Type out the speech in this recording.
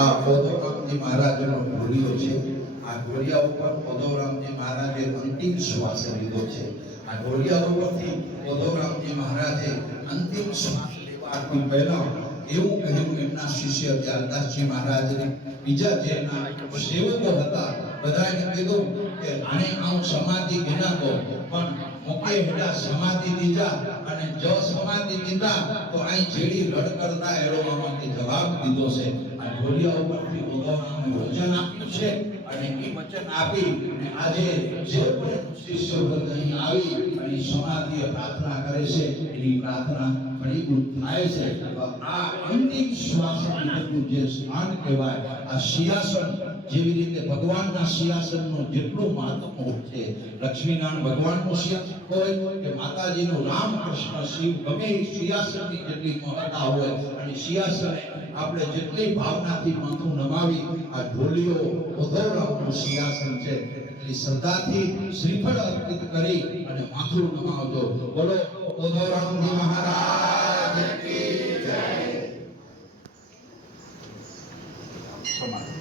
આ પોદોરામજી મહારાજનો ઢોલિયો છે। આ ઢોલિયા ઉપર પોદોરામજી મહારાજે અંતિમ શ્વાસ લીધો છે। આ ઢોલિયા ઉપરથી પોદોરામજી મહારાજે અંતિમ શ્વાસ લેવાથી પહેલા એવું કહ્યું એમના શિષ્ય ત્યાગદાસજી મહારાજને, બીજા જે એના સેવકો હતા બધાએ કીધું કે આને આવું સમાધિ ગણાતો, પણ મોકે હેડા સમાધિ દીધા અને જો સમાધિ દીધા તો અહીં જેડી રડ કરતા એનો આમાંથી જવાબ દીધો છે। આ ઢોલિયા ઉપરથી પોદોરામે વચન આપ્યું છે અને એ વચન આપી અને આજે જે પણ શિષ્યો વર્ગ અહીં આવી અને સમાધિએ પ્રાર્થના કરે છે એની પ્રાર્થના ફળીભૂત થાય છે। આ અંતિમ શ્વાસનું જે સ્થાન કહેવાય, આ સિંહાસન જેવી રીતે ભગવાનના સિંહાસનનું જેટલું મહત્વ છે, લક્ષ્મીનારાયણ ભગવાનનું સિંહાસન હોય કે માતાજીનું રામ કૃષ્ણ શિવ ગમે સિંહાસનની જેટલી મહત્તા હોય અને સિંહાસને આપણે જેટલી ભાવનાથી માથું નમાવી, આ ઢોલિયો પોદોરામનું સિંહાસન છે એટલી શ્રદ્ધાથી શ્રીફળ અર્પિત કરી અને માથું નમાવજો। બોલો પોદોરામજી મહારાજ કી જય। સમાજ